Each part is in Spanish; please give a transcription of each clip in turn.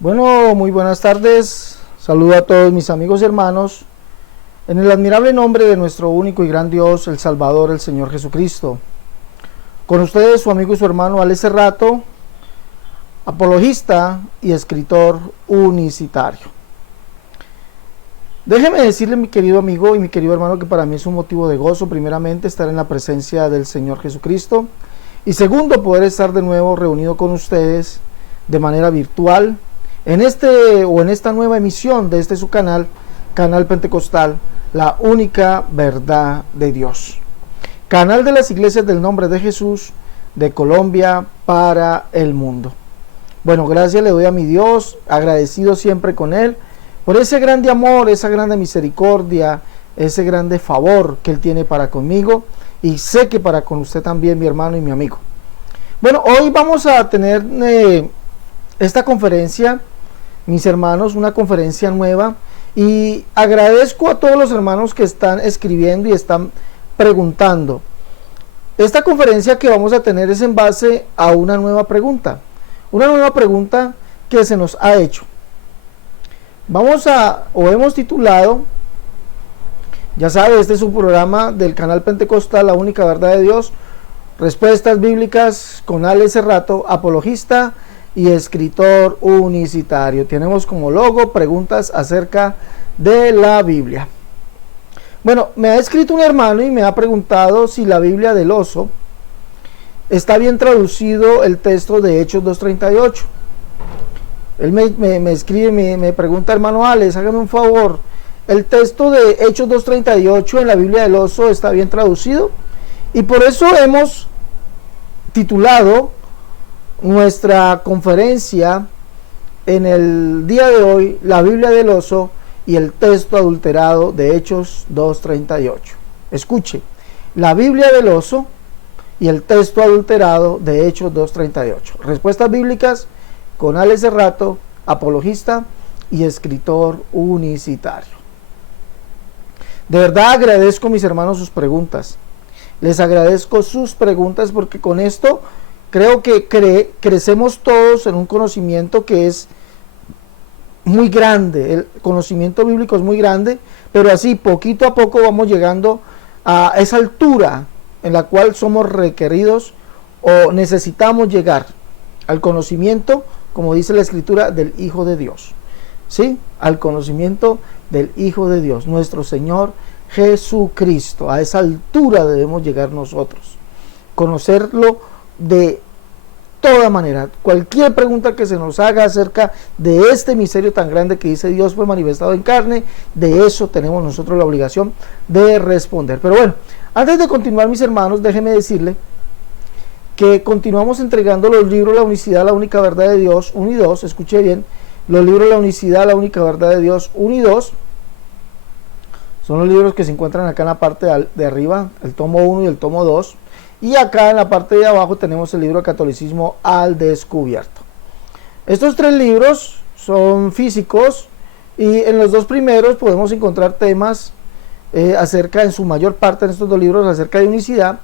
Bueno, muy buenas tardes. Saludo a todos mis amigos y hermanos en el admirable nombre de nuestro único y gran Dios, el Salvador, el Señor Jesucristo. Con ustedes su amigo y su hermano Ale Cerrato, apologista y escritor unicitario. Déjeme decirle, mi querido amigo y mi querido hermano, que para mí es un motivo de gozo, primeramente, estar en la presencia del Señor Jesucristo, y segundo, poder estar de nuevo reunido con ustedes de manera virtual en esta nueva emisión de su canal Pentecostal, la única verdad de Dios. Canal de las iglesias del nombre de Jesús de Colombia para el mundo. Bueno, gracias le doy a mi Dios, agradecido siempre con Él, por ese grande amor, esa grande misericordia, ese grande favor que Él tiene para conmigo, y sé que para con usted también, mi hermano y mi amigo. Bueno, hoy vamos a tener esta conferencia, mis hermanos, una conferencia nueva, y agradezco a todos los hermanos que están escribiendo y están preguntando. Esta conferencia que vamos a tener es en base a una nueva pregunta que se nos ha hecho. Hemos titulado, ya sabe, este es un programa del canal Pentecostal, la única verdad de Dios, respuestas bíblicas con Ale Cerrato, apologista y escritor unicitario. Tenemos como logo preguntas acerca de la Biblia. Bueno, me ha escrito un hermano y me ha preguntado si la Biblia del oso está bien traducido el texto de Hechos 2:38. Él me escribe, me pregunta: hermano Alex, hágame un favor, ¿el texto de Hechos 2:38 en la Biblia del oso está bien traducido? Y por eso hemos titulado nuestra conferencia en el día de hoy, la Biblia del oso y el texto adulterado de Hechos 2:38. Escuche, la Biblia del oso y el texto adulterado de Hechos 2:38. Respuestas bíblicas con Ale Cerrato, apologista y escritor unicitario. De verdad agradezco, mis hermanos, sus preguntas. Les agradezco sus preguntas, porque con esto creo que crecemos todos en un conocimiento que es muy grande. El conocimiento bíblico es muy grande, pero así poquito a poco vamos llegando a esa altura en la cual somos requeridos o necesitamos llegar al conocimiento, como dice la Escritura, del Hijo de Dios. ¿Sí? Al conocimiento del Hijo de Dios, nuestro Señor Jesucristo. A esa altura debemos llegar nosotros. Conocerlo de toda manera. Cualquier pregunta que se nos haga acerca de este misterio tan grande que dice Dios fue manifestado en carne, de eso tenemos nosotros la obligación de responder. Pero bueno, antes de continuar, mis hermanos, déjenme decirle que continuamos entregando los libros La Unicidad, la única verdad de Dios 1 y 2. Escuche bien, los libros La Unicidad, la única verdad de Dios 1 y 2 son los libros que se encuentran acá en la parte de arriba, el tomo 1 y el tomo 2. Y acá en la parte de abajo tenemos el libro Catolicismo al Descubierto. Estos tres libros son físicos, y en los dos primeros podemos encontrar temas acerca, en su mayor parte en estos dos libros, acerca de unicidad,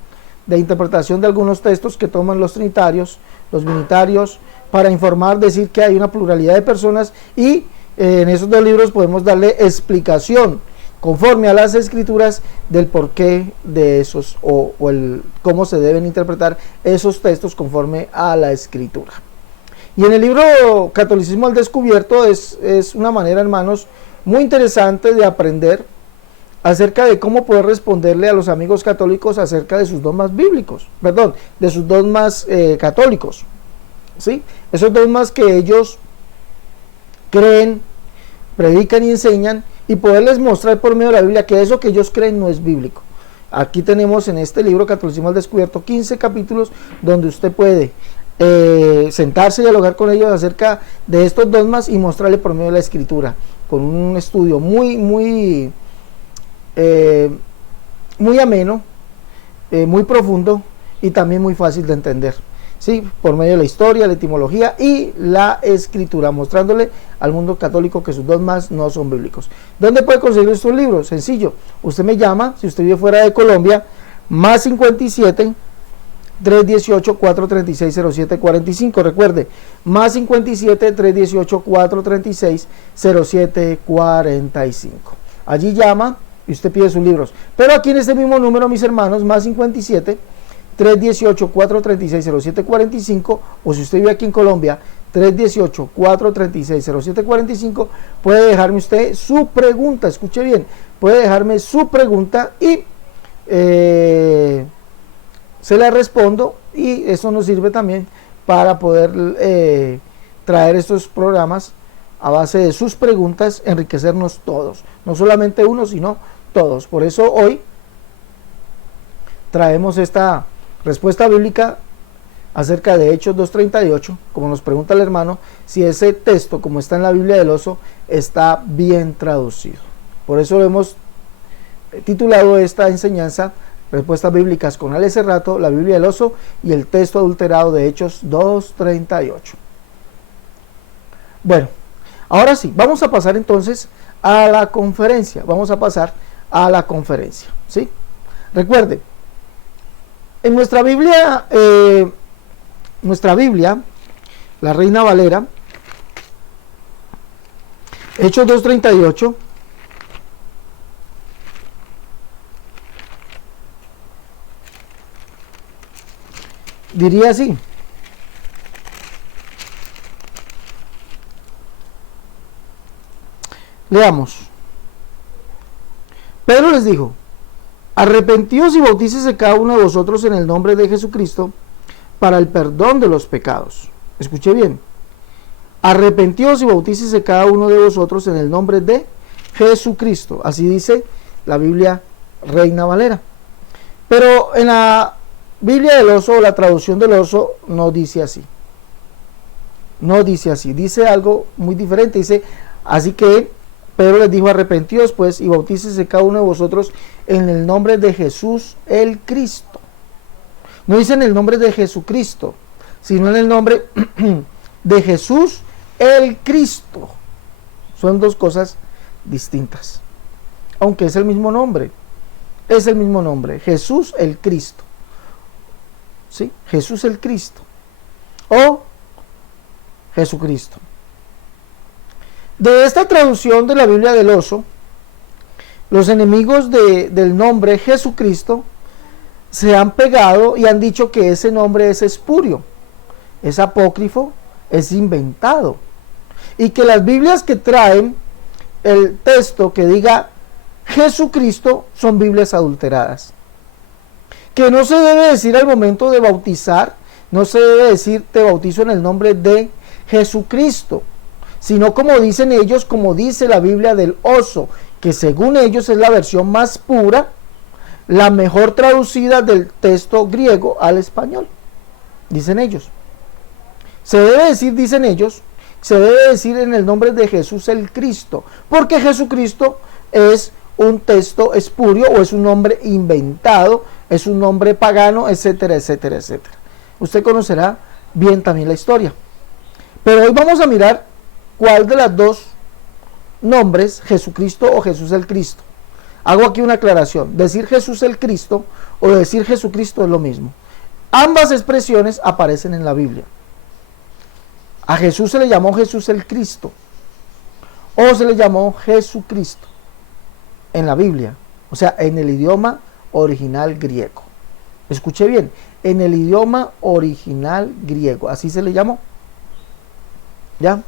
de interpretación de algunos textos que toman los trinitarios, los unitarios, para informar, decir que hay una pluralidad de personas, y en esos dos libros podemos darle explicación conforme a las Escrituras del porqué de esos cómo se deben interpretar esos textos conforme a la Escritura. Y en el libro Catolicismo al Descubierto es una manera, hermanos, muy interesante de aprender acerca de cómo poder responderle a los amigos católicos acerca de sus dogmas bíblicos, de sus dogmas católicos, ¿sí? Esos dogmas que ellos creen, predican y enseñan, y poderles mostrar por medio de la Biblia que eso que ellos creen no es bíblico. Aquí tenemos en este libro Catolicismo al Descubierto 15 capítulos donde usted puede sentarse y dialogar con ellos acerca de estos dogmas y mostrarle por medio de la Escritura, con un estudio muy ameno, muy profundo y también muy fácil de entender, ¿sí? Por medio de la historia, la etimología y la Escritura, mostrándole al mundo católico que sus dogmas no son bíblicos. ¿Dónde puede conseguir estos libros? Sencillo, usted me llama, si usted vive fuera de Colombia, más 57 318-436-0745. Recuerde, más 57 318 436 0745. Allí llama y usted pide sus libros. Pero aquí en este mismo número, mis hermanos, más 57 318 436 0745, o si usted vive aquí en Colombia, 318 436 0745, puede dejarme usted su pregunta. Escuche bien, puede dejarme su pregunta y se la respondo, y eso nos sirve también para poder traer estos programas a base de sus preguntas, enriquecernos todos, no solamente uno, sino todos. Por eso hoy traemos esta respuesta bíblica acerca de Hechos 2:38, como nos pregunta el hermano, si ese texto, como está en la Biblia del Oso, está bien traducido. Por eso hemos titulado esta enseñanza Respuestas bíblicas con Alex Cerrato, la Biblia del Oso y el texto adulterado de Hechos 2:38. Bueno, ahora sí, vamos a pasar entonces a la conferencia. ¿Sí? Recuerde, en nuestra Biblia, la Reina Valera, Hechos 2:38, diría así: leamos. Pedro les dijo: arrepentíos y bautícese cada uno de vosotros en el nombre de Jesucristo para el perdón de los pecados. Escuche bien: arrepentíos y bautícese cada uno de vosotros en el nombre de Jesucristo. Así dice la Biblia Reina Valera. Pero en la Biblia del Oso, la traducción del Oso, no dice así. Dice algo muy diferente. Dice: así que Pedro les dijo: arrepentíos pues y bautícese cada uno de vosotros en el nombre de Jesús el Cristo. No dice en el nombre de Jesucristo, sino en el nombre de Jesús el Cristo. Son dos cosas distintas, aunque es el mismo nombre. Jesús el Cristo. ¿Sí? Jesús el Cristo o Jesucristo. De esta traducción de la Biblia del Oso, los enemigos del nombre Jesucristo se han pegado y han dicho que ese nombre es espurio, es apócrifo, es inventado, y que las Biblias que traen el texto que diga Jesucristo son Biblias adulteradas, que no se debe decir al momento de bautizar, no se debe decir te bautizo en el nombre de Jesucristo, sino como dicen ellos, como dice la Biblia del Oso, que según ellos es la versión más pura, la mejor traducida del texto griego al español. Dicen ellos. Se debe decir, dicen ellos, se debe decir en el nombre de Jesús el Cristo, porque Jesucristo es un texto espurio o es un nombre inventado, es un nombre pagano, etcétera, etcétera, etcétera. Usted conocerá bien también la historia. Pero hoy vamos a mirar cuál de las dos nombres, Jesucristo o Jesús el Cristo. Hago aquí una aclaración: decir Jesús el Cristo o decir Jesucristo es lo mismo. Ambas expresiones aparecen en la Biblia. A Jesús se le llamó Jesús el Cristo o se le llamó Jesucristo en la Biblia, o sea, en el idioma original griego. Escuche bien, en el idioma original griego, así se le llamó. ¿Ya?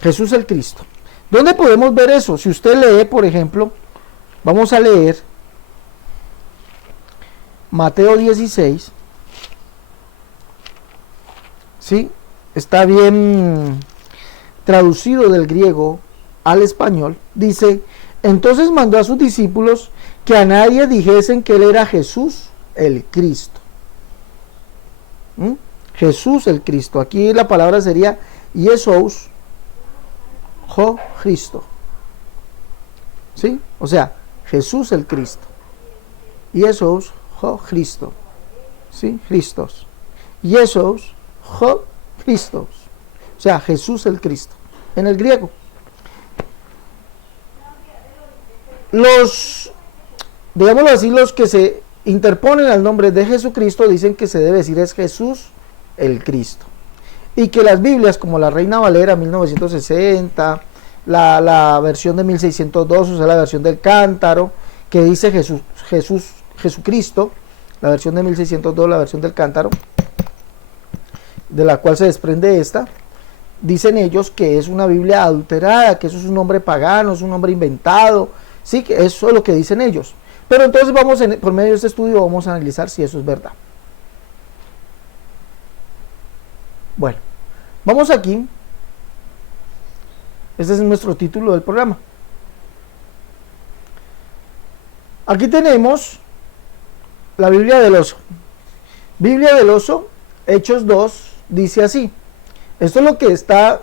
Jesús el Cristo. ¿Dónde podemos ver eso? Si usted lee, por ejemplo, vamos a leer Mateo 16. ¿Sí? Está bien traducido del griego al español. Dice: entonces mandó a sus discípulos que a nadie dijesen que él era Jesús el Cristo. Jesús el Cristo. Aquí la palabra sería Jesús o Cristo. ¿Sí? O sea, Jesús el Cristo. Jesús o Cristo. ¿Sí? Cristos. Jesús o Cristos. O sea, Jesús el Cristo. En el griego. Digámoslo así, los que se interponen al nombre de Jesucristo dicen que se debe decir es Jesús el Cristo. y que las Biblias como la Reina Valera 1960, la versión de 1602, o sea, la versión del Cántaro, que dice Jesucristo, la versión de 1602, la versión del Cántaro, de la cual se desprende esta, dicen ellos que es una Biblia adulterada, que eso es un nombre pagano, es un nombre inventado, sí, que eso es lo que dicen ellos. Pero entonces por medio de este estudio vamos a analizar si eso es verdad. Bueno, vamos aquí. Este es nuestro título del programa. Aquí tenemos la Biblia del Oso. Biblia del Oso, Hechos 2, dice así. Esto es lo que está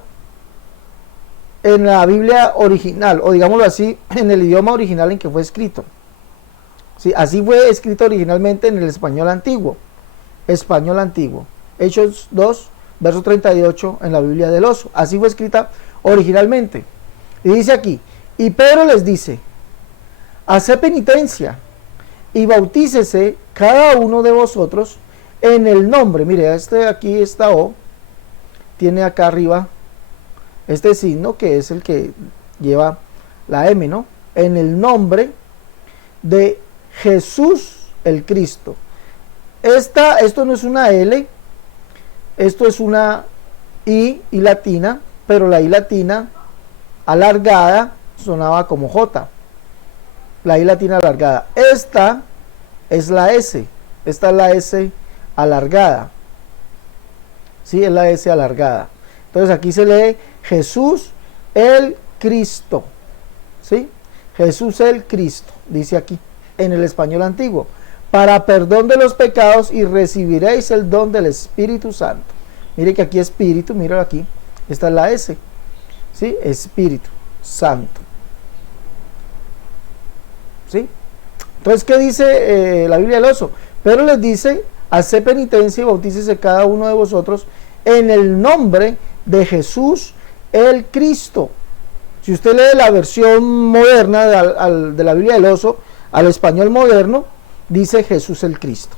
en la Biblia original, o digámoslo así, en el idioma original en que fue escrito. Sí, así fue escrito originalmente en el español antiguo. Español antiguo. Hechos 2, verso 38 en la Biblia del Oso. Así fue escrita originalmente. Y dice aquí, y Pedro les dice, haced penitencia y bautícese cada uno de vosotros en el nombre. Mire, aquí esta O tiene acá arriba este signo que es el que lleva la M, ¿no? En el nombre de Jesús el Cristo. Esto no es una L, esto es una I latina, pero la I latina alargada sonaba como J. La I latina alargada. Esta es la S. Esta es la S alargada. Sí, es la S alargada. Entonces aquí se lee Jesús el Cristo. ¿Sí? Jesús el Cristo, dice aquí, en el español antiguo. Para perdón de los pecados y recibiréis el don del Espíritu Santo. Mire que aquí Espíritu, míralo aquí. Esta es la S. ¿Sí? Espíritu Santo. ¿Sí? Entonces, ¿qué dice la Biblia del Oso? Pero les dice, haced penitencia y bautícese cada uno de vosotros en el nombre de Jesús el Cristo. Si usted lee la versión moderna de la Biblia del Oso, al español moderno, dice Jesús el Cristo.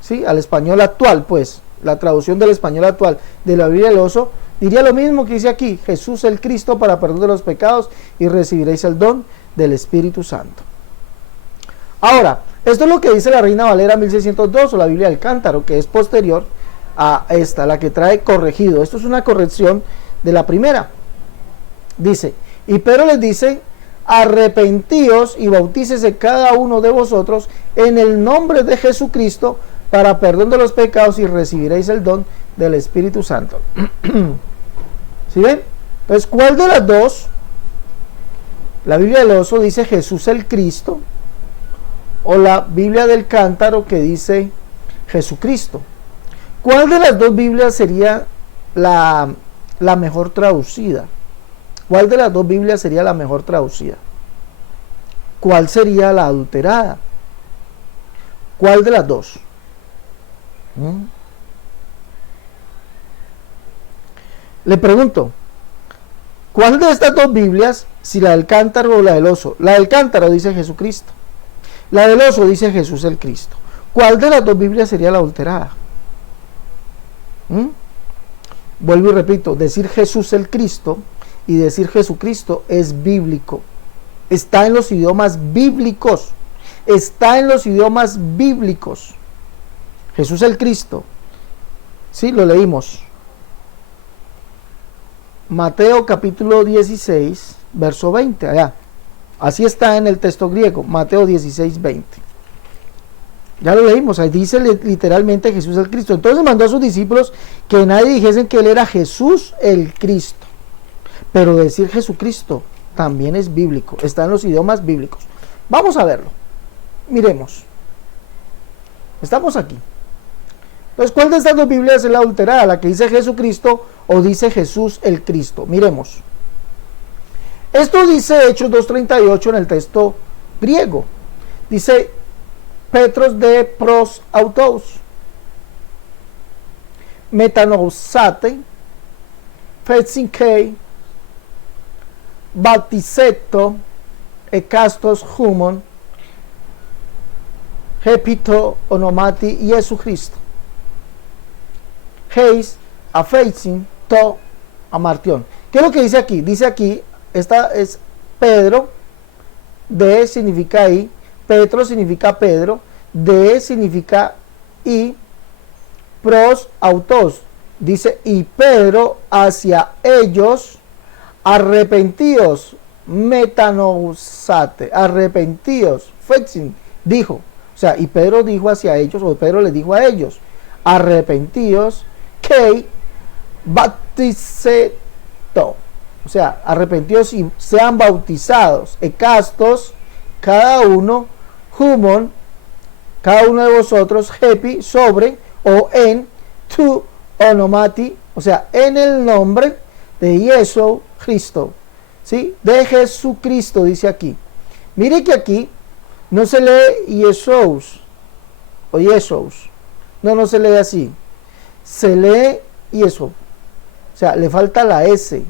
¿Sí? Al español actual, pues, la traducción del español actual de la Biblia del Oso, diría lo mismo que dice aquí, Jesús el Cristo para perdón de los pecados y recibiréis el don del Espíritu Santo. Ahora, esto es lo que dice la Reina Valera 1602 o la Biblia del Cántaro, que es posterior a esta, la que trae corregido. Esto es una corrección de la primera. Dice, y Pedro les dice, arrepentíos y bautícese cada uno de vosotros en el nombre de Jesucristo para perdón de los pecados y recibiréis el don del Espíritu Santo. ¿Sí ven? Entonces, ¿cuál de las dos? La Biblia del Oso dice Jesús el Cristo, o la Biblia del Cántaro que dice Jesucristo. ¿Cuál de las dos Biblias sería la mejor traducida? ¿Cuál de las dos Biblias sería la mejor traducida? ¿Cuál sería la adulterada? ¿Cuál de las dos? Le pregunto, ¿cuál de estas dos Biblias, si la del Cántaro o la del Oso? La del Cántaro dice Jesucristo. La del Oso dice Jesús el Cristo. ¿Cuál de las dos Biblias sería la adulterada? Vuelvo y repito, decir Jesús el Cristo y decir Jesucristo es bíblico. Está en los idiomas bíblicos. Está en los idiomas bíblicos. Jesús el Cristo. Sí, lo leímos. Mateo capítulo 16, verso 20, allá. Así está en el texto griego, Mateo 16, 20. Ya lo leímos, ahí dice literalmente Jesús el Cristo. Entonces mandó a sus discípulos que nadie dijesen que él era Jesús el Cristo. Pero decir Jesucristo también es bíblico, está en los idiomas bíblicos. Vamos a verlo. Miremos. Estamos aquí. Entonces, ¿cuál de estas dos Biblias es la adulterada? ¿La que dice Jesucristo o dice Jesús el Cristo? Miremos. Esto dice Hechos 2:38 en el texto griego. Dice Petros de pros autos metanousate fetsinke baptizeto ekastos humon hepito onomati Jesucristo. Heis afeisin to amartion. ¿Qué es lo que dice aquí? Dice aquí, esta es Pedro, de significa y, Petro significa Pedro, de significa y, pros autos, dice, y Pedro hacia ellos, arrepentidos, metanousate, arrepentidos, fexin, dijo, o sea, y Pedro dijo hacia ellos, o Pedro les dijo a ellos, arrepentidos, que bauticeto, o sea, arrepentidos y sean bautizados, ecastos, cada uno, humon, cada uno de vosotros, hepi, sobre, o en, tu onomati, o sea, en el nombre de Jesús Cristo, ¿sí? De Jesucristo, dice aquí. Mire que aquí no se lee Jesús, o Jesús, no se lee así, se lee Jesús, o sea, le falta la S,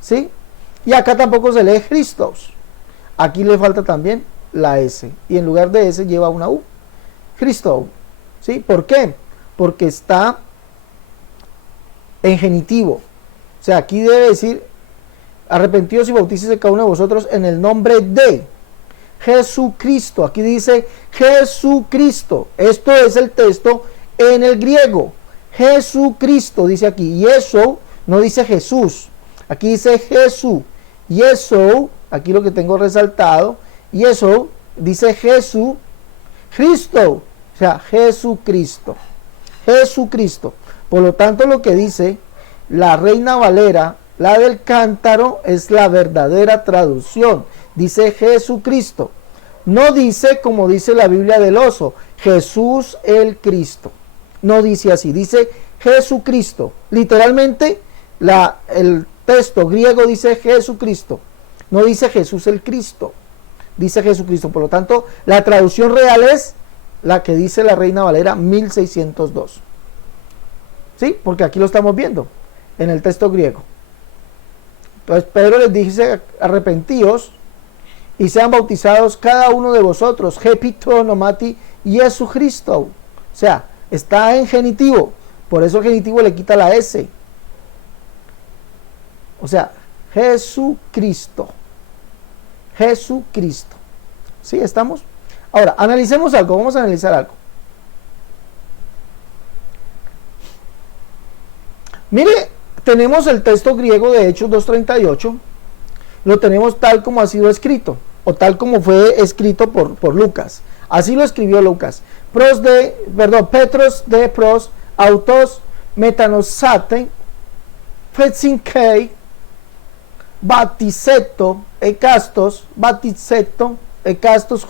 ¿sí? Y acá tampoco se lee Christos, aquí le falta también la S, y en lugar de S lleva una U, Cristo, ¿sí? ¿Por qué? Porque está en genitivo, o sea, aquí debe decir, arrepentidos y bautícese cada uno de vosotros en el nombre de Jesucristo, aquí dice Jesucristo, esto es el texto en el griego, Jesucristo, dice aquí, y eso no dice Jesús, aquí dice Jesús, y eso, aquí lo que tengo resaltado, y eso dice Jesús, Cristo, o sea, Jesucristo, Jesucristo. Por lo tanto, lo que dice la Reina Valera, la del cántaro, es la verdadera traducción. Dice Jesucristo. No dice como dice la Biblia del oso, Jesús el Cristo. No dice así, dice Jesucristo. Literalmente, el texto griego dice Jesucristo. No dice Jesús el Cristo. Dice Jesucristo. Por lo tanto, la traducción real es la que dice la Reina Valera 1602. ¿Sí? Porque aquí lo estamos viendo en el texto griego. Entonces Pedro les dice, arrepentíos y sean bautizados cada uno de vosotros, Jepito nomati Jesucristo. O sea, está en genitivo, por eso el genitivo le quita la S. O sea, Jesucristo. Jesucristo. ¿Sí? ¿Estamos? Ahora, analicemos algo, vamos a analizar algo. Mire, tenemos el texto griego de Hechos 2:38, lo tenemos tal como ha sido escrito, o tal como fue escrito por Lucas. Así lo escribió Lucas. Petros de pros, autos, metanosate, fetzinkei, baticeto, ecastos,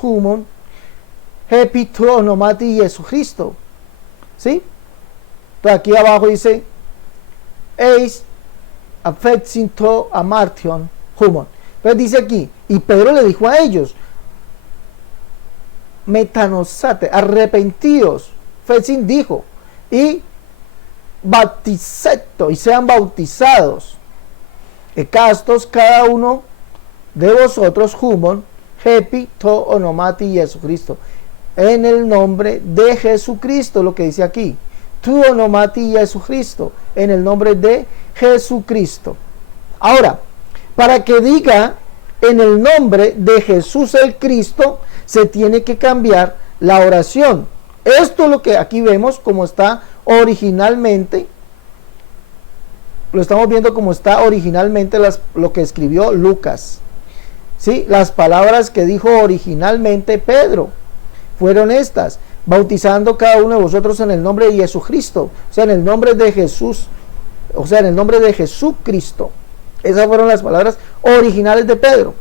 humon, hepito nomati Jesucristo. ¿Sí? Entonces aquí abajo dice eis affectinto amartion humon. Entonces dice aquí, y Pedro le dijo a ellos, metanosate, arrepentidos, fecin dijo, y bauticeto, y sean bautizados, ecastos cada uno de vosotros, humon, hepi to onomati Jesucristo, en el nombre de Jesucristo, lo que dice aquí, tu onomati Jesucristo, en el nombre de Jesucristo. Ahora, para que diga en el nombre de Jesús el Cristo, se tiene que cambiar la oración. Esto es lo que aquí vemos como está originalmente. Lo estamos viendo como está originalmente lo que escribió Lucas. ¿Sí? Las palabras que dijo originalmente Pedro fueron estas: bautizando cada uno de vosotros en el nombre de Jesucristo, o sea, en el nombre de Jesús, o sea, en el nombre de Jesucristo. Esas fueron las palabras originales de Pedro.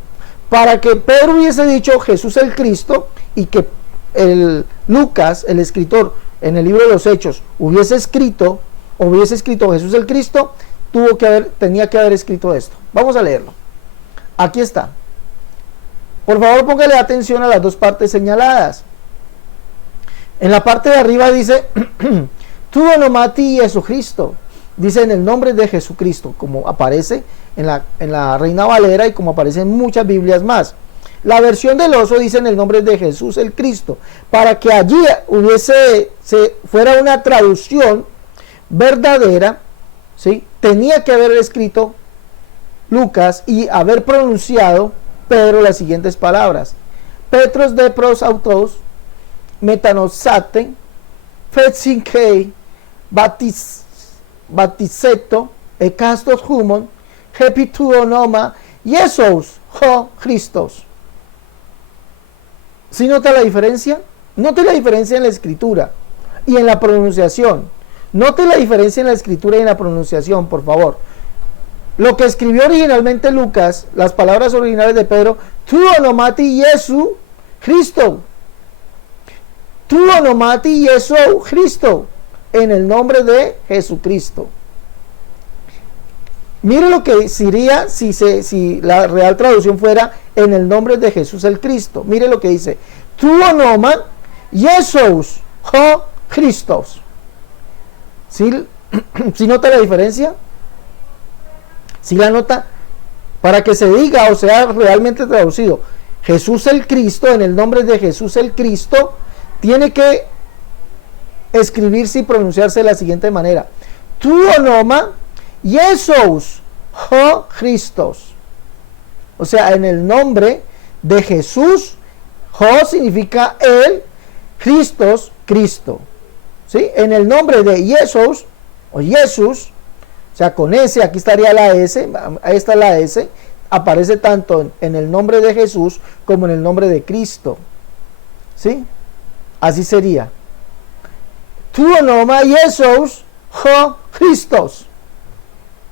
Para que Pedro hubiese dicho Jesús el Cristo y que Lucas, el escritor, en el libro de los Hechos, hubiese escrito Jesús el Cristo, tenía que haber escrito esto. Vamos a leerlo. Aquí está. Por favor, póngale atención a las dos partes señaladas. En la parte de arriba dice, tu onomati Jesucristo. Dice en el nombre de Jesucristo, como aparece en la Reina Valera y como aparece en muchas Biblias más. La versión del oso dice en el nombre de Jesús el Cristo, para que allí fuera una traducción verdadera ¿sí? Tenía que haber escrito Lucas y haber pronunciado Pedro las siguientes palabras: Petros de pros autos, metanosaten, fetzinkei, batizeto, ekastos humon, hepituonoma, Jesús, jo Christos. ¿Sí nota la diferencia? Note la diferencia en la escritura y en la pronunciación. Note la diferencia en la escritura y en la pronunciación, por favor. Lo que escribió originalmente Lucas, las palabras originales de Pedro: tu onomati Jesu Cristo. Tu onomati Jesu Cristo. En el nombre de Jesucristo. Mire lo que diría si la real traducción fuera: en el nombre de Jesús el Cristo. Mire lo que dice: tu onoma Jesús jo Christos. ¿Sí nota la diferencia? ¿Sí la nota? Para que se diga o sea realmente traducido Jesús el Cristo, en el nombre de Jesús el Cristo, tiene que escribirse y pronunciarse de la siguiente manera: tu onoma Jesús jo Christos. O sea, en el nombre de Jesús. Jo significa él, Christos, Cristo. ¿Sí? En el nombre de Jesús o Jesús, o sea, con S, aquí estaría la S, ahí está la S, aparece tanto en el nombre de Jesús como en el nombre de Cristo. ¿Sí? Así sería: tu onoma Jesús jo Christos.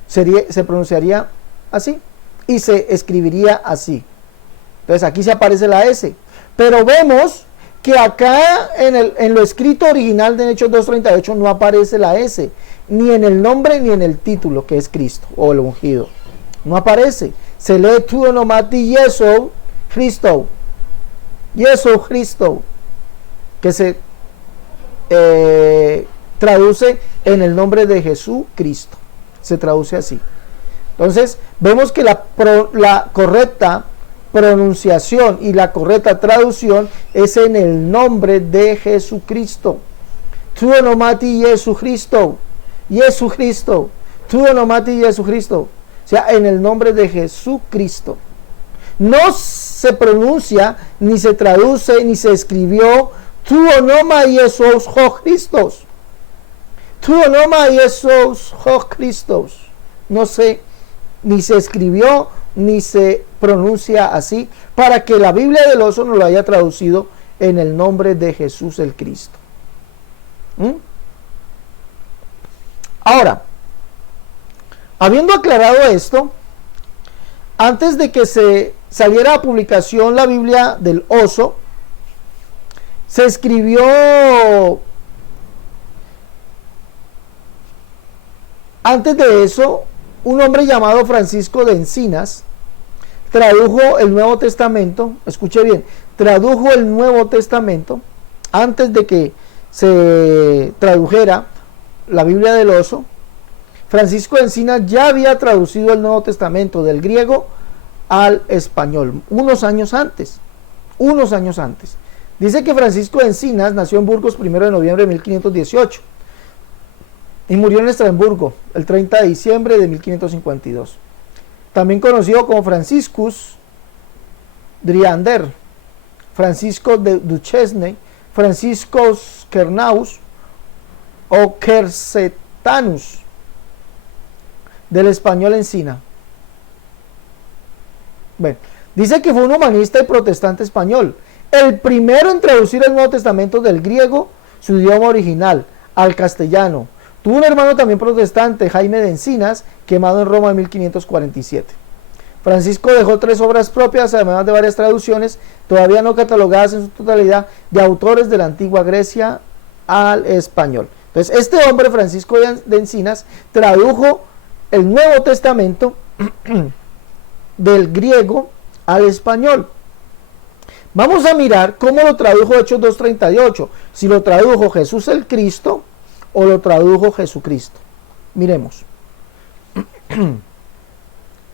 Se pronunciaría así y se escribiría así. Entonces aquí se aparece la S. Pero vemos que acá en lo escrito original de Hechos 2:38 no aparece la S, ni en el nombre ni en el título, que es Cristo o el ungido. No aparece. Se lee tu onomati Jesús Cristo. Jesús Cristo. Que se traduce en el nombre de Jesús Cristo. Se traduce así. Entonces vemos que la correcta pronunciación y la correcta traducción es en el nombre de Jesucristo. Tu onomati Jesucristo. Jesucristo. Tu onomati Jesucristo. O sea, en el nombre de Jesucristo. No se pronuncia, ni se traduce, ni se escribió tu onoma Jesús jo Christos. Tu onoma Jesús jo Christos. No sé, ni se escribió, ni se pronuncia así, para que la Biblia del Oso no lo haya traducido en el nombre de Jesús el Cristo. Ahora, habiendo aclarado esto, antes de que se saliera a publicación la Biblia del Oso, se escribió, antes de eso, un hombre llamado Francisco de Encinas tradujo el Nuevo Testamento. Escuche bien, tradujo el Nuevo Testamento antes de que se tradujera la Biblia del Oso. Francisco de Encinas ya había traducido el Nuevo Testamento del griego al español unos años antes. Dice que Francisco de Encinas nació en Burgos 1 de noviembre de 1518 y murió en Estrasburgo el 30 de diciembre de 1552. También conocido como Franciscus Driander, Francisco de Duchesne, Francisco Kernaus o Quercetanus, del español Encina. Bueno, dice que fue un humanista y protestante español, el primero en traducir el Nuevo Testamento del griego, su idioma original, al castellano. Tuvo un hermano también protestante, Jaime de Encinas, quemado en Roma en 1547. Francisco dejó 3 obras propias, además de varias traducciones, todavía no catalogadas en su totalidad, de autores de la antigua Grecia al español. Entonces, este hombre, Francisco de Encinas, tradujo el Nuevo Testamento del griego al español. Vamos a mirar cómo lo tradujo Hechos 2:38, si lo tradujo Jesús el Cristo o lo tradujo Jesucristo. Miremos.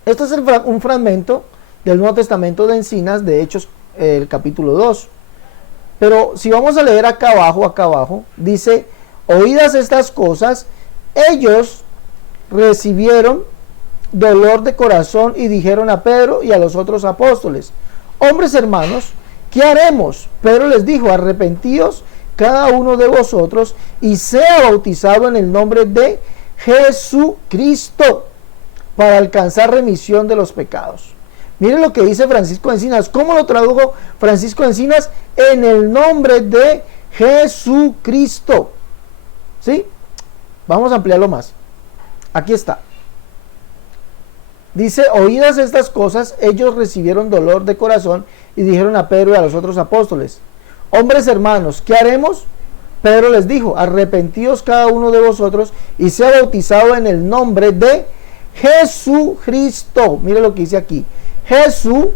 Este es un fragmento del Nuevo Testamento de Encinas, de Hechos, el capítulo 2. Pero si vamos a leer acá abajo, dice: oídas estas cosas, ellos recibieron dolor de corazón y dijeron a Pedro y a los otros apóstoles: hombres hermanos, ¿qué haremos? Pedro les dijo: arrepentíos cada uno de vosotros y sea bautizado en el nombre de Jesucristo para alcanzar remisión de los pecados. Miren lo que dice Francisco de Encinas. ¿Cómo lo tradujo Francisco de Encinas? En el nombre de Jesucristo. ¿Sí? Vamos a ampliarlo más. Aquí está. Dice: oídas estas cosas, ellos recibieron dolor de corazón y dijeron a Pedro y a los otros apóstoles: hombres hermanos, ¿qué haremos? Pedro les dijo: arrepentíos cada uno de vosotros y sea bautizado en el nombre de Jesucristo. Mire lo que dice aquí: Jesucristo.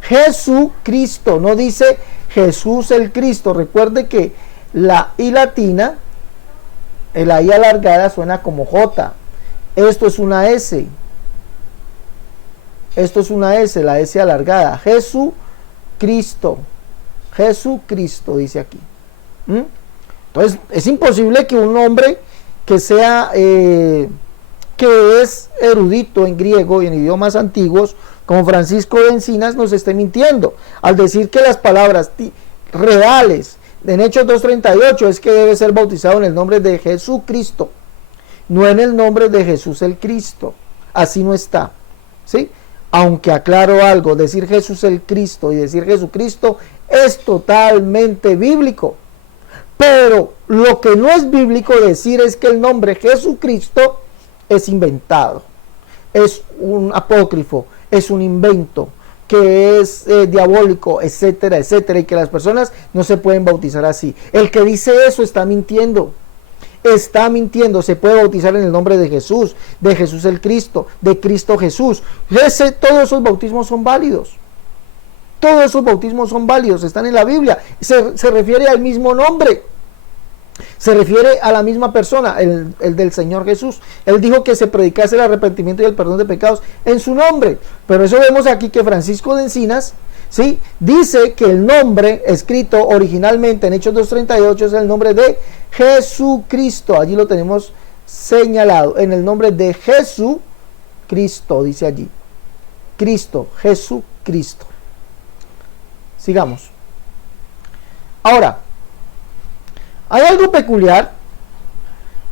Jesucristo, no dice Jesús el Cristo. Recuerde que la I latina, la I alargada suena como J. Esto es una S. Esto es una S, la S alargada. Jesucristo. Jesucristo dice aquí. Entonces es imposible que un hombre que sea que es erudito en griego y en idiomas antiguos como Francisco de Encinas nos esté mintiendo al decir que las palabras reales en Hechos 2:38 es que debe ser bautizado en el nombre de Jesucristo, no en el nombre de Jesús el Cristo. Así no está, ¿sí? Aunque aclaro algo: decir Jesús el Cristo y decir Jesucristo es totalmente bíblico. Pero lo que no es bíblico decir es que el nombre Jesucristo es inventado, es un apócrifo, es un invento, que es diabólico, etcétera, etcétera, y que las personas no se pueden bautizar así. El que dice eso está mintiendo. Está mintiendo. Se puede bautizar en el nombre de Jesús el Cristo, de Cristo Jesús. Todos esos bautismos son válidos. Todos esos bautismos son válidos, están en la Biblia. Se refiere al mismo nombre. Se refiere a la misma persona, el del Señor Jesús. Él dijo que se predicase el arrepentimiento y el perdón de pecados en su nombre. Pero eso vemos aquí que Francisco de Encinas, ¿sí?, dice que el nombre escrito originalmente en Hechos 2:38 es el nombre de Jesucristo. Allí lo tenemos señalado, en el nombre de Jesucristo, dice allí. Cristo, Jesucristo. Sigamos. Ahora, hay algo peculiar,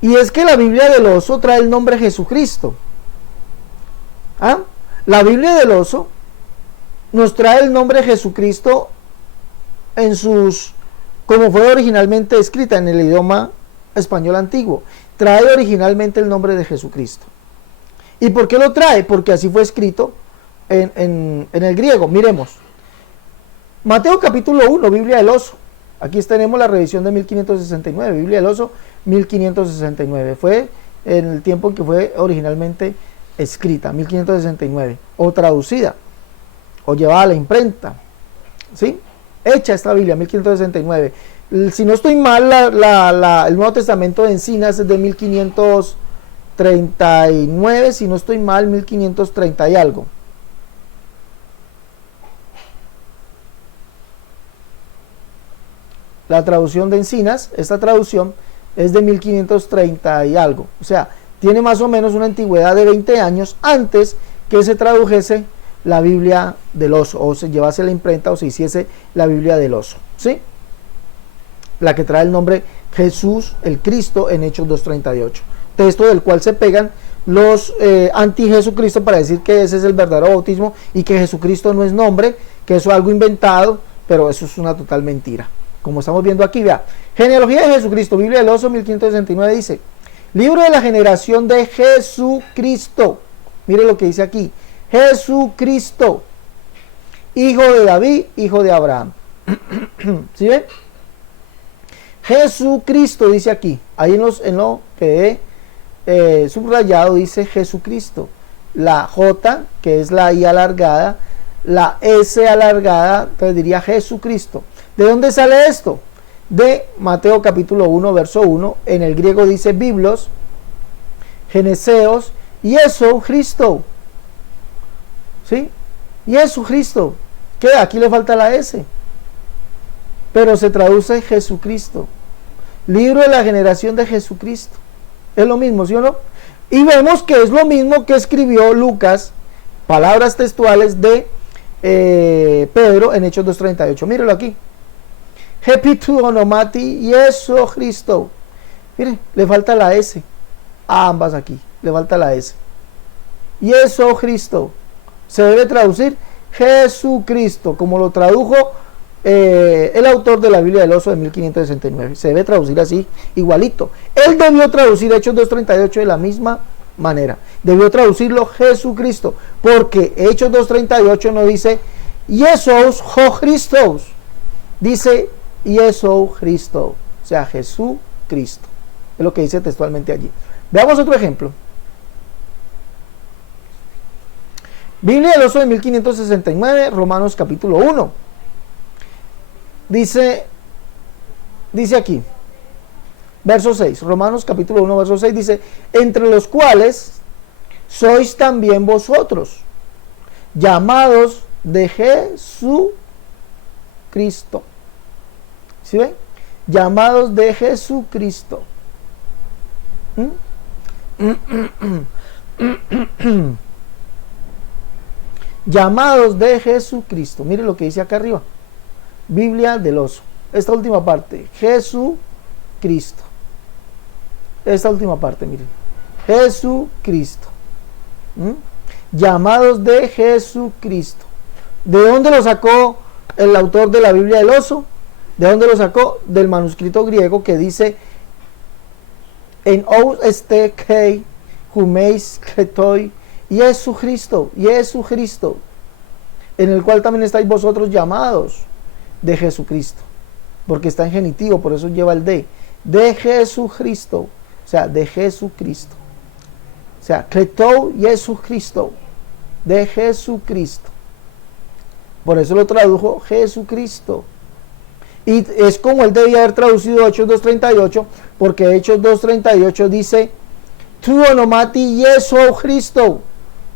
y es que la Biblia del Oso trae el nombre Jesucristo. La Biblia del Oso nos trae el nombre Jesucristo en sus, como fue originalmente escrita en el idioma español antiguo. Trae originalmente el nombre de Jesucristo. ¿Y por qué lo trae? Porque así fue escrito en el griego. Miremos. Mateo capítulo 1, Biblia del Oso. Aquí tenemos la revisión de 1569, Biblia del Oso 1569. Fue en el tiempo en que fue originalmente escrita, 1569, o traducida, o llevada a la imprenta, ¿sí? Hecha esta Biblia, 1569. Si no estoy mal, el Nuevo Testamento de Encinas es de 1539, si no estoy mal, 1530 y algo. La traducción de Encinas, esta traducción es de 1530 y algo. O sea, tiene más o menos una antigüedad de 20 años antes que se tradujese la Biblia del Oso, o se llevase la imprenta, o se hiciese la Biblia del Oso, ¿sí? La que trae el nombre Jesús el Cristo en Hechos 2:38. Texto del cual se pegan los anti-Jesucristo para decir que ese es el verdadero bautismo y que Jesucristo no es nombre, que eso es algo inventado, pero eso es una total mentira. Como estamos viendo aquí, vea, genealogía de Jesucristo, Biblia del Oso 1569 dice: libro de la generación de Jesucristo. Mire lo que dice aquí: Jesucristo, hijo de David, hijo de Abraham. ¿Sí ven? Jesucristo dice aquí, ahí en lo que he subrayado dice Jesucristo. La J, que es la I alargada, la S alargada, entonces diría Jesucristo. ¿De dónde sale esto? De Mateo capítulo 1, verso 1. En el griego dice Biblos, Geneseos, Jesucristo. ¿Sí? Jesucristo. ¿Qué? Aquí le falta la S. Pero se traduce Jesucristo. Libro de la generación de Jesucristo. Es lo mismo, ¿sí o no? Y vemos que es lo mismo que escribió Lucas, palabras textuales de Pedro en Hechos 2:38. Mírelo aquí. Happy to onomati Yeso Cristo. Mire, le falta la S a ambas aquí, le falta la S. Yeso Cristo. Se debe traducir Jesucristo, como lo tradujo el autor de la Biblia del Oso de 1569. Se debe traducir así, igualito. Él debió traducir Hechos 2:38 de la misma manera. Debió traducirlo Jesucristo, porque Hechos 2:38 no dice Yesos jo Christos, dice Yeso Cristo, o sea, Jesucristo. Es lo que dice textualmente allí. Veamos otro ejemplo. Biblia del Oso de 1569, Romanos capítulo 1. Dice aquí, verso 6, Romanos capítulo 1, verso 6, dice, entre los cuales sois también vosotros, llamados de Jesucristo. ¿Sí ven? Llamados de Jesucristo. Llamados de Jesucristo. Mire lo que dice acá arriba. Biblia del Oso. Esta última parte. Jesucristo. Esta última parte, miren. Jesucristo. Llamados de Jesucristo. ¿De dónde lo sacó el autor de la Biblia del Oso? ¿De dónde lo sacó? Del manuscrito griego que dice en este que humeis kretoi Jesucristo, Jesucristo, en el cual también estáis vosotros llamados de Jesucristo, porque está en genitivo, por eso lleva el de Jesucristo, o sea, de Jesucristo, o sea, Kretou Jesucristo, de Jesucristo, por eso lo tradujo Jesucristo. Y es como él debía haber traducido Hechos 2:38, porque Hechos 2:38 dice tu onomati Jesucristo, o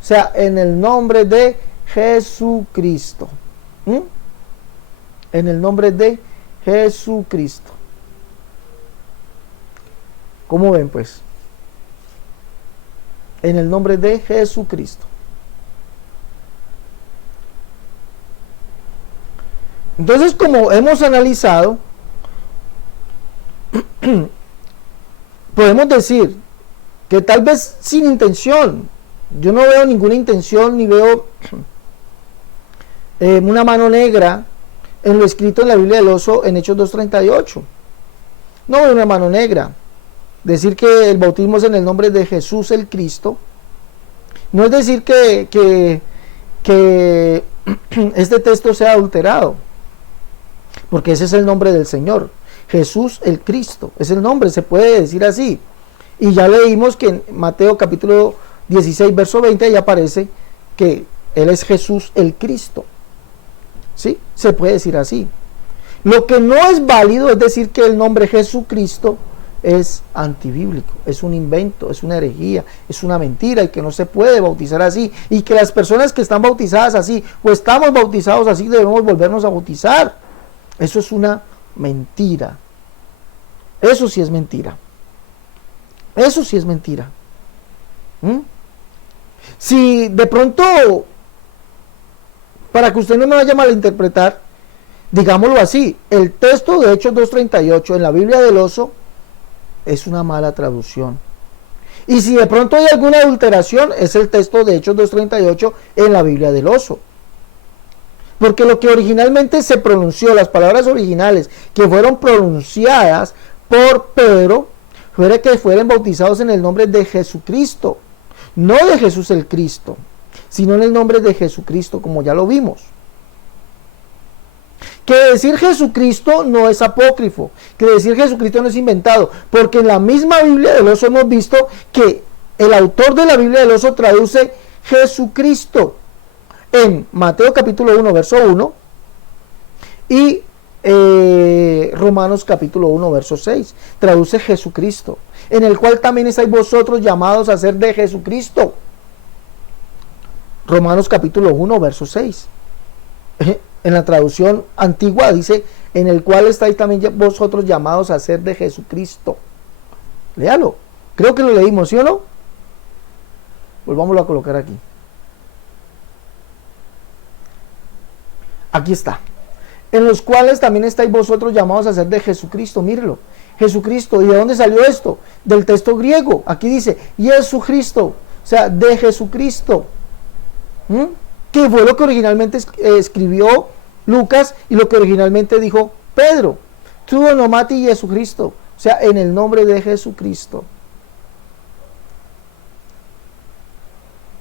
sea, en el nombre de Jesucristo. En el nombre de Jesucristo. ¿Cómo ven, pues? En el nombre de Jesucristo. Entonces, como hemos analizado, podemos decir que tal vez sin intención, yo no veo ninguna intención ni veo una mano negra en lo escrito en la Biblia del Oso en Hechos 2:38. No veo una mano negra. Decir que el bautismo es en el nombre de Jesús el Cristo, no es decir que este texto sea adulterado, porque ese es el nombre del Señor. Jesús el Cristo es el nombre, se puede decir así. Y ya leímos que en Mateo capítulo 16 verso 20 ya aparece que Él es Jesús el Cristo. ¿Sí? Se puede decir así. Lo que no es válido es decir que el nombre Jesucristo es antibíblico, es un invento, es una herejía, es una mentira y que no se puede bautizar así, y que las personas que están bautizadas así o estamos bautizados así debemos volvernos a bautizar. Eso es una mentira. Eso sí es mentira. Eso sí es mentira. Si de pronto, para que usted no me vaya a malinterpretar, digámoslo así, el texto de Hechos 2:38 en la Biblia del Oso es una mala traducción. Y si de pronto hay alguna adulteración, es el texto de Hechos 2:38 en la Biblia del Oso. Porque lo que originalmente se pronunció, las palabras originales que fueron pronunciadas por Pedro, fuera que fueran bautizados en el nombre de Jesucristo, no de Jesús el Cristo, sino en el nombre de Jesucristo, como ya lo vimos. Que decir Jesucristo no es apócrifo, que decir Jesucristo no es inventado, porque en la misma Biblia del Oso hemos visto que el autor de la Biblia del Oso traduce Jesucristo en Mateo capítulo 1 verso 1 y Romanos capítulo 1 verso 6, traduce Jesucristo, en el cual también estáis vosotros llamados a ser de Jesucristo. Romanos capítulo 1 verso 6. En la traducción antigua dice, en el cual estáis también vosotros llamados a ser de Jesucristo. Léalo. Creo que lo leímos, ¿sí o no? Volvámoslo a colocar aquí. Aquí está. En los cuales también estáis vosotros llamados a ser de Jesucristo. Mírelo. Jesucristo. ¿Y de dónde salió esto? Del texto griego. Aquí dice Jesucristo. O sea, de Jesucristo. Que fue lo que originalmente escribió Lucas y lo que originalmente dijo Pedro. Tu onomati Jesucristo. O sea, en el nombre de Jesucristo.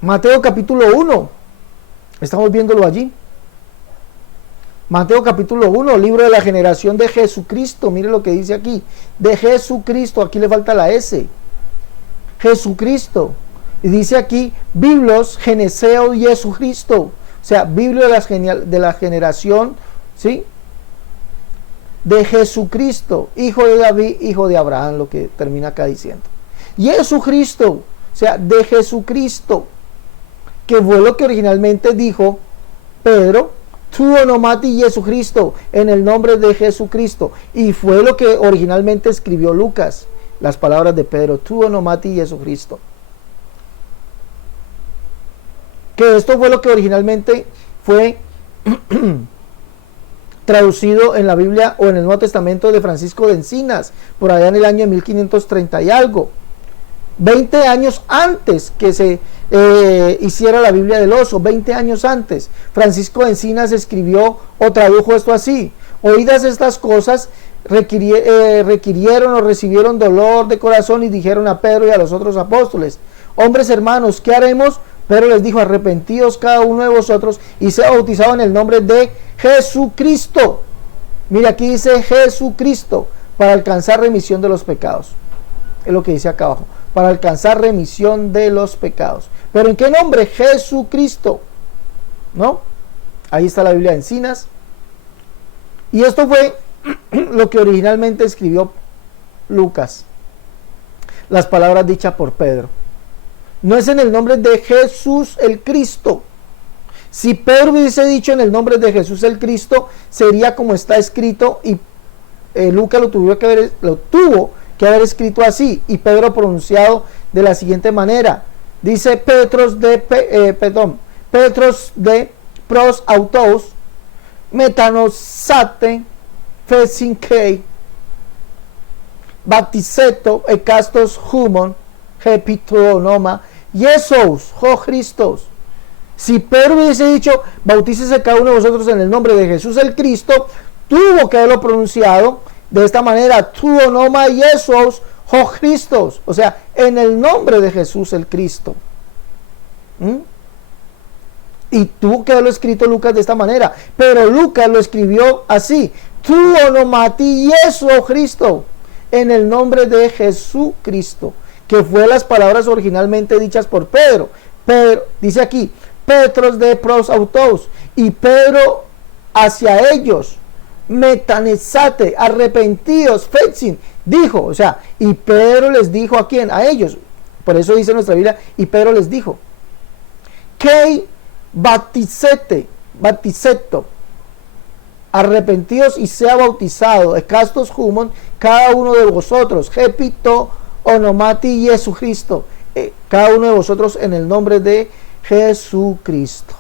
Mateo capítulo 1. Estamos viéndolo allí. Mateo capítulo 1, libro de la generación de Jesucristo. Mire lo que dice aquí. De Jesucristo. Aquí le falta la S. Jesucristo. Y dice aquí, Biblos, Geneseo, Jesucristo. O sea, Biblia de la generación, ¿sí? De Jesucristo. Hijo de David, hijo de Abraham. Lo que termina acá diciendo. Jesucristo. O sea, de Jesucristo. Que fue lo que originalmente dijo Pedro. Tu onomati Jesucristo, en el nombre de Jesucristo. Y fue lo que originalmente escribió Lucas, las palabras de Pedro, tu onomati Jesucristo. Que esto fue lo que originalmente fue traducido en la Biblia o en el Nuevo Testamento de Francisco de Encinas, por allá en el año 1530 y algo. 20 años antes que se hiciera la Biblia del Oso, 20 años antes, Francisco de Encinas escribió o tradujo esto así: oídas estas cosas, requirieron o recibieron dolor de corazón y dijeron a Pedro y a los otros apóstoles: hombres hermanos, ¿qué haremos? Pedro les dijo: arrepentidos cada uno de vosotros y sea bautizado en el nombre de Jesucristo. Mira, aquí dice Jesucristo, para alcanzar remisión de los pecados. Es lo que dice acá abajo. Para alcanzar remisión de los pecados. ¿Pero en qué nombre? Jesucristo. ¿No? Ahí está la Biblia de Encinas. Y esto fue lo que originalmente escribió Lucas. Las palabras dichas por Pedro. No es en el nombre de Jesús el Cristo. Si Pedro hubiese dicho en el nombre de Jesús el Cristo, sería como está escrito, y Lucas lo tuvo que haber escrito así, y Pedro pronunciado de la siguiente manera. Dice Petros de pros autos metanosate fesinkei baptizeto ekastos humon hepitonoma Jesús, oh Cristos. Si Pedro hubiese dicho bautícese cada uno de vosotros en el nombre de Jesús el Cristo, tuvo que haberlo pronunciado de esta manera: tu onoma Jesús, oh Cristos. O sea, en el nombre de Jesús el Cristo. Y tuvo que haberlo escrito Lucas de esta manera, pero Lucas lo escribió así: tu onomati Jesús, oh Cristo, en el nombre de Jesucristo, que fue las palabras originalmente dichas por Pedro. Pero dice aquí, Petros de pros autos, y Pedro hacia ellos, metanesate, arrepentidos, fetsin, dijo. O sea, y Pedro les dijo ¿a quién? A ellos. Por eso dice nuestra Biblia, y Pedro les dijo, que baptizeto, arrepentidos y sea bautizado, escastos humon, cada uno de vosotros, repito, onomati Jesucristo, cada uno de vosotros en el nombre de Jesucristo.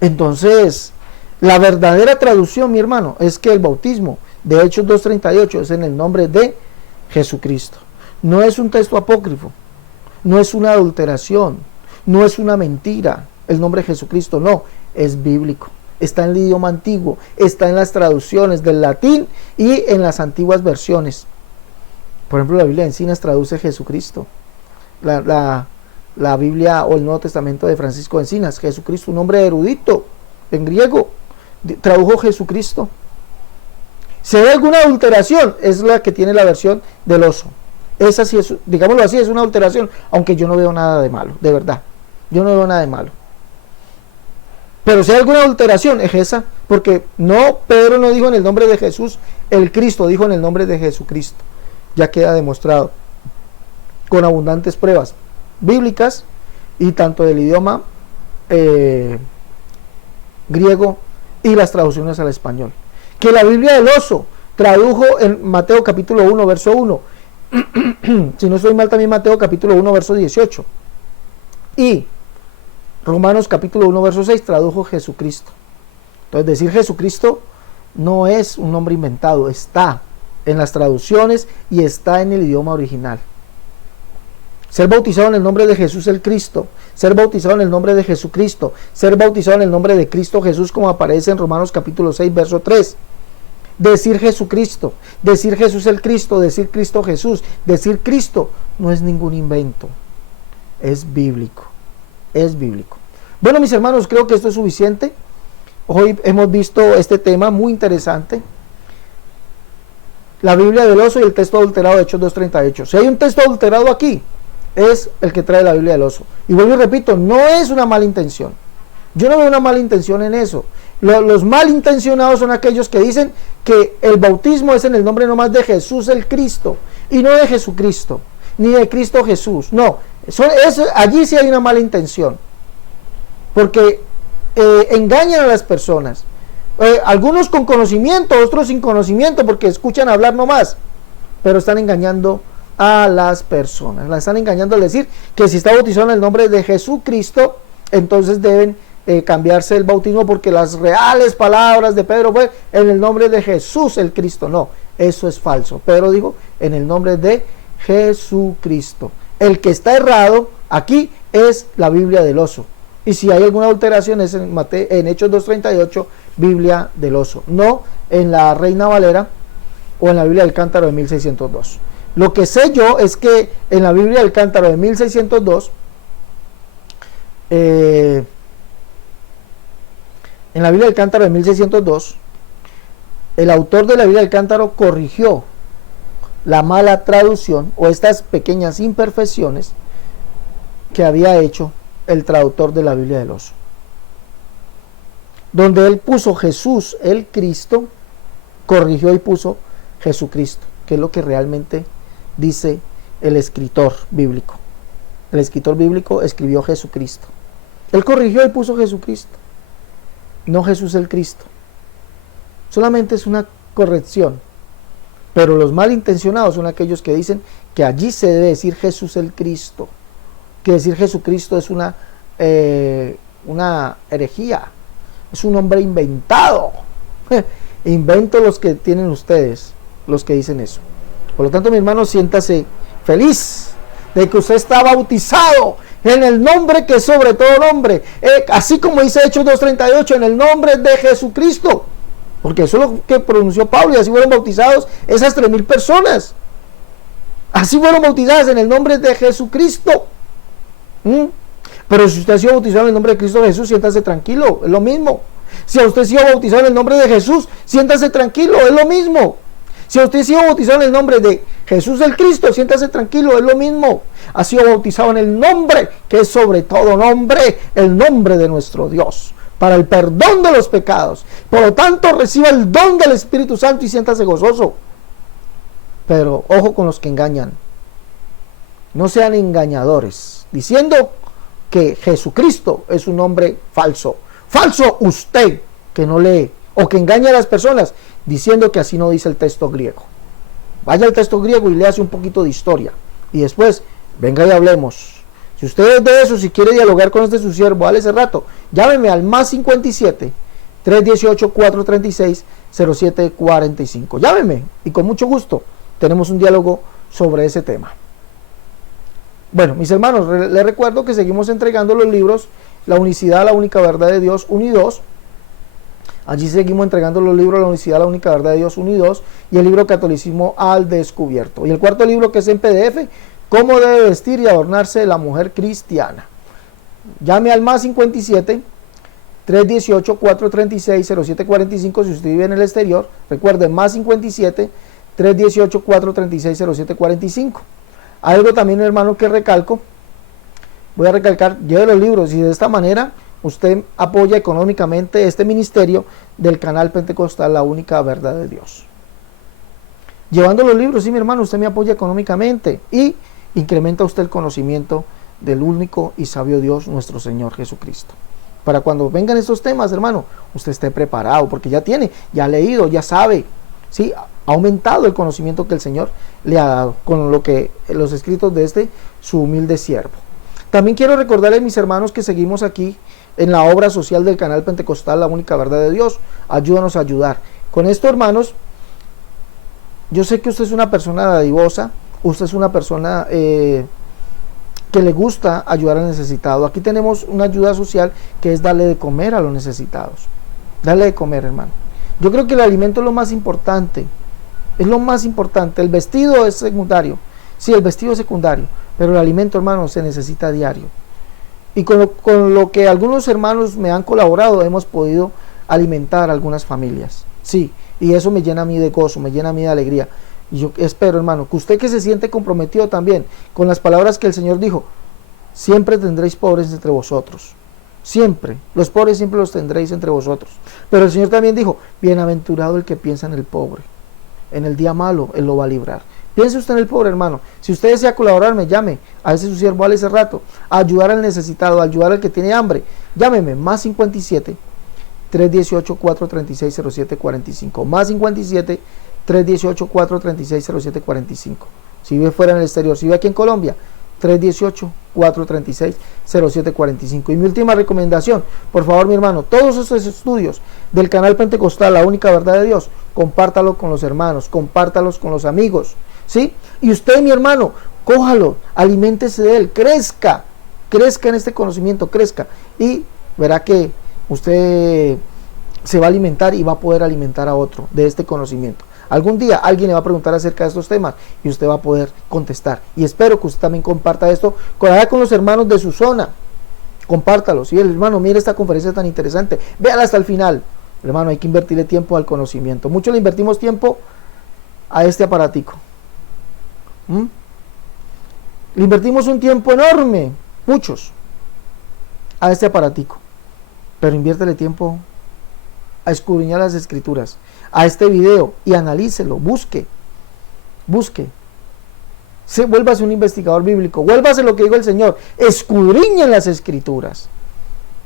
Entonces, la verdadera traducción, mi hermano, es que el bautismo de Hechos 2:38 es en el nombre de Jesucristo. No es un texto apócrifo, no es una adulteración, no es una mentira. El nombre de Jesucristo no, es bíblico. Está en el idioma antiguo, está en las traducciones del latín y en las antiguas versiones. Por ejemplo, la Biblia de Encinas traduce Jesucristo. La Biblia o el Nuevo Testamento de Francisco de Encinas, Jesucristo, un nombre erudito en griego, tradujo Jesucristo. Si hay alguna adulteración, es la que tiene la versión del Oso. Esa sí es, digámoslo así, es una adulteración, aunque yo no veo nada de malo, de verdad. Yo no veo nada de malo. Pero si hay alguna adulteración, es esa, porque no, Pedro no dijo en el nombre de Jesús el Cristo, dijo en el nombre de Jesucristo. Ya queda demostrado con abundantes pruebas bíblicas y tanto del idioma griego y las traducciones al español. Que la Biblia del Oso tradujo en Mateo capítulo 1, verso 1. Si no estoy mal, también Mateo capítulo 1, verso 18. Y Romanos capítulo 1, verso 6 tradujo Jesucristo. Entonces decir Jesucristo no es un nombre inventado, está en las traducciones y está en el idioma original. Ser bautizado en el nombre de Jesús el Cristo, ser bautizado en el nombre de Jesucristo, ser bautizado en el nombre de Cristo Jesús, como aparece en Romanos capítulo 6, verso 3. Decir Jesucristo, decir Jesús el Cristo, decir Cristo Jesús, decir Cristo, no es ningún invento, es bíblico, es bíblico. Bueno, mis hermanos, creo que esto es suficiente. Hoy hemos visto este tema muy interesante. La Biblia del Oso y el texto adulterado de Hechos 2:38. Si hay un texto adulterado aquí, es el que trae la Biblia del Oso. Y vuelvo y repito, no es una mala intención. Yo no veo una mala intención en eso. Los malintencionados son aquellos que dicen que el bautismo es en el nombre nomás de Jesús el Cristo, y no de Jesucristo, ni de Cristo Jesús. No, allí sí hay una mala intención, porque engañan a las personas. Algunos con conocimiento, otros sin conocimiento, porque escuchan hablar nomás, pero están engañando a las personas. La están engañando al decir que si está bautizado en el nombre de Jesucristo, entonces deben cambiarse el bautismo, porque las reales palabras de Pedro fue en el nombre de Jesús el Cristo. No, eso es falso. Pedro dijo en el nombre de Jesucristo. El que está errado aquí es la Biblia del Oso. Y si hay alguna alteración es en Hechos 2:38, Biblia del Oso, no en la Reina Valera o en la Biblia del Cántaro de 1602. Lo que sé yo es que en la Biblia del Cántaro de 1602, en la Biblia del Cántaro de 1602, el autor de la Biblia del Cántaro corrigió la mala traducción o estas pequeñas imperfecciones que había hecho el traductor de la Biblia del Oso, donde él puso Jesús el Cristo, corrigió y puso Jesucristo, que es lo que realmente dice el escritor bíblico. El escritor bíblico escribió Jesucristo. Él corrigió y puso Jesucristo, no Jesús el Cristo. Solamente es una corrección, pero los malintencionados son aquellos que dicen que allí se debe decir Jesús el Cristo, que decir Jesucristo es una herejía, es un nombre inventado. Invento los que tienen ustedes, los que dicen eso. Por lo tanto, mi hermano, siéntase feliz de que usted está bautizado en el nombre que es sobre todo nombre, así como dice Hechos 2:38, en el nombre de Jesucristo, porque eso es lo que pronunció Pablo, y así fueron bautizados esas 3,000 personas. Así fueron bautizadas en el nombre de Jesucristo. Pero si usted ha sido bautizado en el nombre de Cristo Jesús, siéntase tranquilo, es lo mismo. Si a usted ha sido bautizado en el nombre de Jesús, siéntase tranquilo, es lo mismo. Si a usted ha sido bautizado en el nombre de Jesús el Cristo, siéntase tranquilo, es lo mismo. Ha sido bautizado en el nombre que es sobre todo nombre, el nombre de nuestro Dios, para el perdón de los pecados. Por lo tanto, reciba el don del Espíritu Santo y siéntase gozoso. Pero ojo con los que engañan. No sean engañadores, diciendo que Jesucristo es un nombre falso. Falso usted que no lee o que engaña a las personas diciendo que así no dice el texto griego. Vaya al texto griego y léase un poquito de historia y después venga y hablemos. Si usted es de eso, si quiere dialogar con este su siervo, dale ese rato, llámeme al +57 318 436 0745. Llámeme y con mucho gusto tenemos un diálogo sobre ese tema. Bueno, mis hermanos, les recuerdo que seguimos entregando los libros La Unicidad, la Única Verdad de Dios 1 y 2. Allí seguimos entregando los libros La Unicidad, la Única Verdad de Dios 1 y 2 y el libro Catolicismo al Descubierto. Y el cuarto libro, que es en PDF, Cómo debe vestir y adornarse la mujer cristiana. Llame al +57 318 436 0745 si usted vive en el exterior. Recuerden, +57 318 436 0745. Algo también, hermano, que recalco, voy a recalcar, lleve los libros y de esta manera usted apoya económicamente este ministerio del canal Pentecostal, la Única Verdad de Dios. Llevando los libros, sí, mi hermano, usted me apoya económicamente y incrementa usted el conocimiento del único y sabio Dios, nuestro Señor Jesucristo. para cuando vengan estos temas, hermano, usted esté preparado, porque ya ha leído, ya sabe, ¿sí? Ha aumentado el conocimiento que el Señor le ha dado con los escritos de su humilde siervo. También quiero recordarles, mis hermanos, que seguimos aquí en la obra social del canal Pentecostal, La Única Verdad de Dios. Ayúdanos a ayudar. Con esto, hermanos, yo sé que usted es una persona dadivosa, usted es una persona que le gusta ayudar al necesitado. Aquí tenemos una ayuda social que es darle de comer a los necesitados. Darle de comer, hermano. Yo creo que el alimento es lo más importante. Es lo más importante. El vestido es secundario. Sí, el vestido es secundario. Pero el alimento, hermano, se necesita diario. Y con lo que algunos hermanos me han colaborado, hemos podido alimentar a algunas familias. Sí, y eso me llena a mí de gozo, me llena a mí de alegría. Y yo espero, hermano, que usted que se siente comprometido también con las palabras que el Señor dijo, siempre tendréis pobres entre vosotros. Siempre, los pobres siempre los tendréis entre vosotros. Pero el Señor también dijo, bienaventurado el que piensa en el pobre. En el día malo, Él lo va a librar. Piense usted en el pobre, hermano. Si usted desea colaborarme, llame a ese su siervo ese rato, a ayudar al necesitado, a ayudar al que tiene hambre. Llámeme, más 57 318 436 0745. Más 57 318 436 0745. Si vive fuera en el exterior, si vive aquí en Colombia, 318-436-0745. Y mi última recomendación, por favor, mi hermano, todos estos estudios del canal Pentecostal, La Única Verdad de Dios, compártalo con los hermanos, compártalos con los amigos, ¿sí? Y usted, mi hermano, cójalo, aliméntese de él, crezca en este conocimiento, crezca, y verá que usted se va a alimentar y va a poder alimentar a otro de este conocimiento. Algún día alguien le va a preguntar acerca de estos temas y usted va a poder contestar. Y espero que usted también comparta esto con los hermanos de su zona. Compártalo. Si el hermano, mire esta conferencia tan interesante, véala hasta el final. Hermano, hay que invertirle tiempo al conocimiento. Muchos le invertimos tiempo a este aparatico. Le invertimos un tiempo enorme, muchos, a este aparatico. Pero inviértele tiempo a escudriñar las escrituras, a este video, y analícelo, busque, vuélvase un investigador bíblico, vuélvase lo que dijo el Señor, escudriñen las escrituras.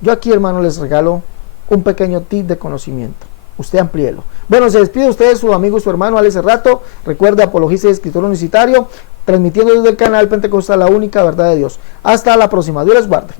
Yo aquí, hermano, les regalo un pequeño tip de conocimiento, usted amplíelo. Bueno, se despide usted de su amigo, su hermano Alex Cerrato. Recuerde, apologista y escritor universitario, transmitiendo desde el canal Pentecostal, La Única Verdad de Dios. Hasta la próxima, Dios les guarde.